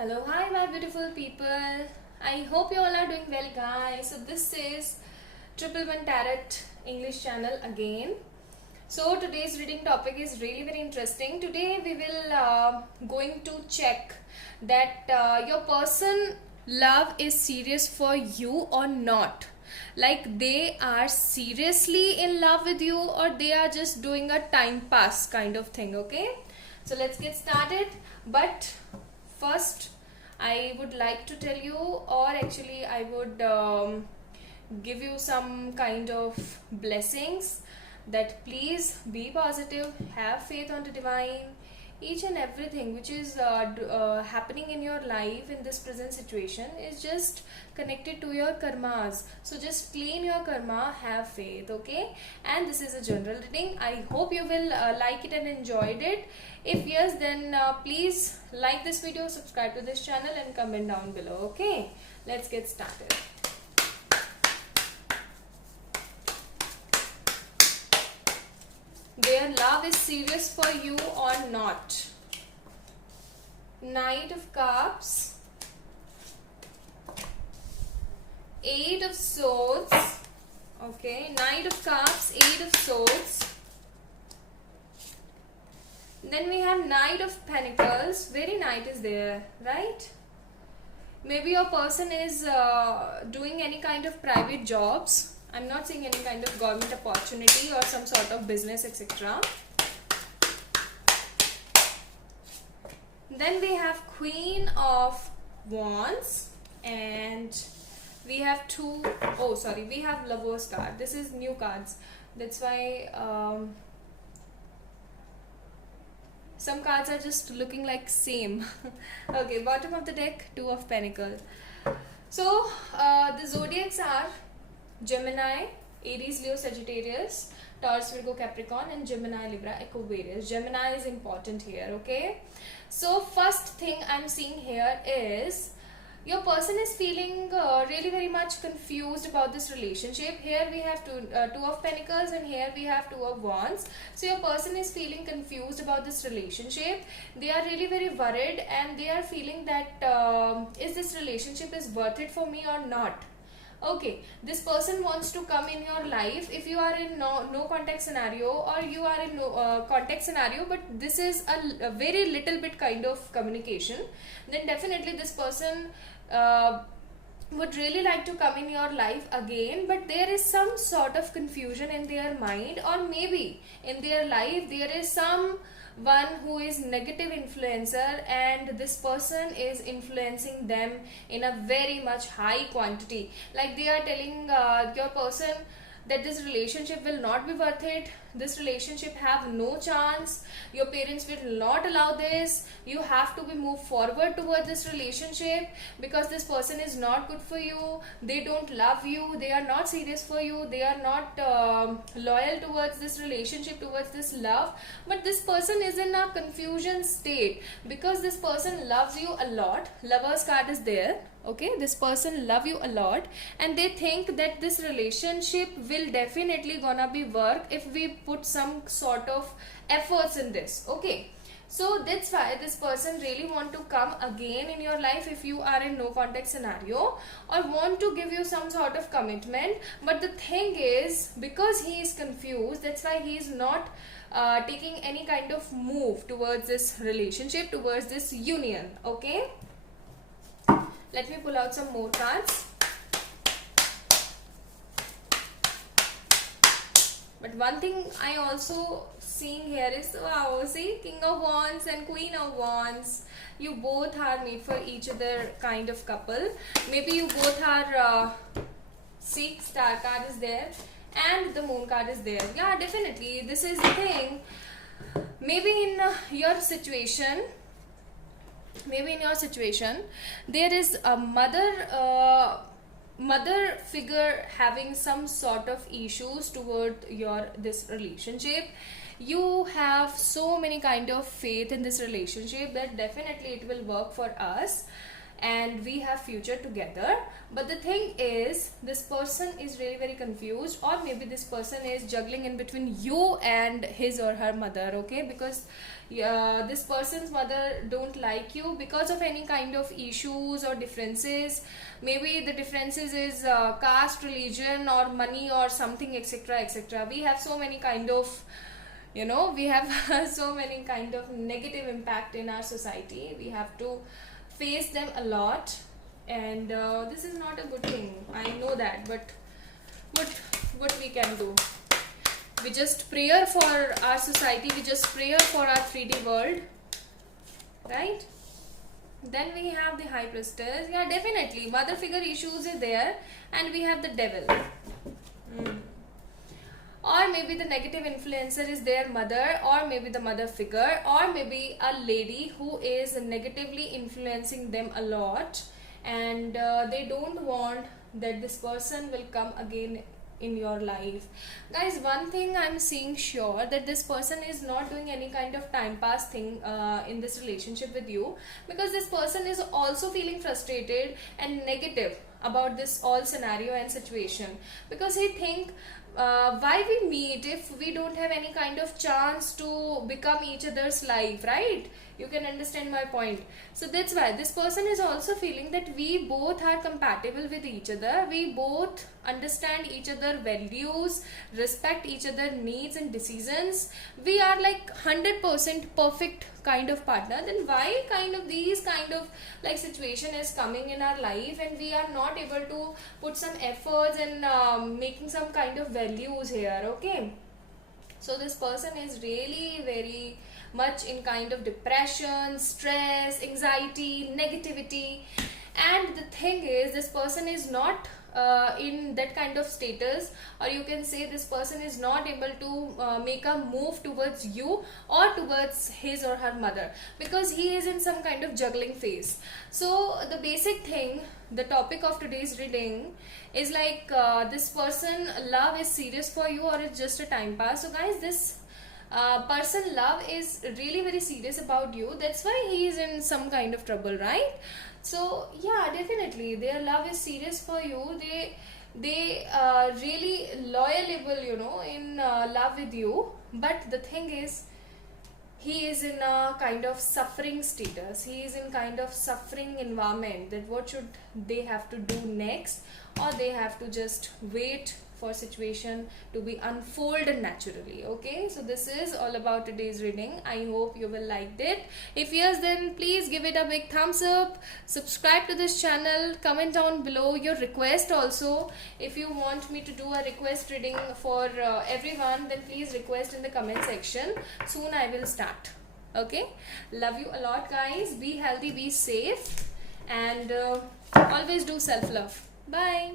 Hello, hi, my beautiful people. I hope you all are doing well, guys. So this is Triple One Tarot English channel again. So today's reading topic is really very interesting. Today we will going to check that your person love is serious for you or not. Like they are seriously in love with you or they are just doing a time pass kind of thing. Okay, so let's get started. But first I would like to tell you, or actually I would give you some kind of blessings, that please be positive, have faith on the divine. Each and everything which is happening in your life in this present situation is just connected to your karmas. So just clean your karma, have faith, okay? And this is a general reading. I hope you will like it and enjoyed it. If yes, then please like this video, subscribe to this channel and comment down below, okay? Let's get started. Their love is serious for you or not. Knight of Cups, Eight of Swords, okay, Knight of Cups, Eight of Swords. Then we have Knight of Pentacles. Very Knight is there, right? Maybe your person is doing any kind of private jobs. I'm not seeing any kind of government opportunity or some sort of business, etc. Then we have Queen of Wands and we have we have Lovers card. This is new cards. That's why some cards are just looking like same. Okay, bottom of the deck, Two of Pentacles. So the zodiacs are Gemini, Aries, Leo, Sagittarius, Taurus, Virgo, Capricorn, and Gemini, Libra, Aquarius. Gemini is important here, okay? So first thing I'm seeing here is your person is feeling really very much confused about this relationship. Here we have two of Pentacles and here we have Two of Wands. So your person is feeling confused about this relationship. They are really very worried and they are feeling that is this relationship is worth it for me or not. Okay, this person wants to come in your life if you are in no contact scenario, or you are in no contact scenario, but this is a very little bit kind of communication, then definitely this person would really like to come in your life again, but there is some sort of confusion in their mind, or maybe in their life there is some one who is negative influencer and this person is influencing them in a very much high quantity. Like they are telling your person that this relationship will not be worth it, this relationship have no chance, your parents will not allow this, you have to be moved forward toward this relationship because this person is not good for you, they don't love you, they are not serious for you, they are not loyal towards this relationship, towards this love. But this person is in a confusion state because this person loves you a lot. Lovers card is there, okay? This person love you a lot and they think that this relationship will definitely gonna be work if we put some sort of efforts in this, okay? So that's why this person really want to come again in your life if you are in no contact scenario, or want to give you some sort of commitment. But the thing is, because he is confused, that's why he is not taking any kind of move towards this relationship, towards this union, okay? Let me pull out some more cards. But one thing I also seeing here is, wow, see, King of Wands and Queen of Wands. You both are made for each other kind of couple. Maybe you both are, see, Star card is there and the Moon card is there. Yeah, definitely. This is the thing. Maybe in your situation, there is a mother figure having some sort of issues toward this relationship. You have so many kind of faith in this relationship that definitely it will work for us, and we have future together. But the thing is, this person is really very confused, or maybe this person is juggling in between you and his or her mother, okay? Because this person's mother don't like you because of any kind of issues or differences. Maybe the differences is caste, religion, or money, or something, etc, etc. We have so many kind of, you know, we have so many kind of negative impact in our society. We have to face them a lot, and this is not a good thing, I know that. But what we can do, we just pray for our society, we just pray for our 3D world, right? Then we have the High Priestess. Yeah, definitely mother figure issues is there, and we have the Devil. Or maybe the negative influencer is their mother, or maybe the mother figure, or maybe a lady who is negatively influencing them a lot, and they don't want that this person will come again in your life. Guys, one thing I'm seeing sure, that this person is not doing any kind of time pass thing in this relationship with you, because this person is also feeling frustrated and negative about this all scenario and situation, because he think why we meet if we don't have any kind of chance to become each other's life, right? You can understand my point. So that's why this person is also feeling that we both are compatible with each other, we both understand each other values, respect each other needs and decisions, we are like 100% perfect kind of partner. Then why kind of these kind of like situation is coming in our life, and we are not able to put some efforts and making some kind of values here, okay? So this person is really very much in kind of depression, stress, anxiety, negativity. And the thing is, this person is not in that kind of status, or you can say this person is not able to make a move towards you or towards his or her mother, because he is in some kind of juggling phase. So the basic thing, the topic of today's reading is like this person love is serious for you, or it's just a time pass. So guys, this person love is really very serious about you, that's why he is in some kind of trouble, right? So yeah, definitely their love is serious for you, they really loyalable, you know, in love with you. But the thing is, he is in a kind of suffering status, he is in kind of suffering environment, that what should they have to do next, or they have to just wait for situation to be unfolded naturally, okay? So this is all about today's reading. I hope you will liked it. If yes, then please give it a big thumbs up, subscribe to this channel, comment down below your request also. If you want me to do a request reading for everyone, then please request in the comment section. Soon I will start, okay? Love you a lot, guys. Be healthy, be safe, and always do self-love. Bye.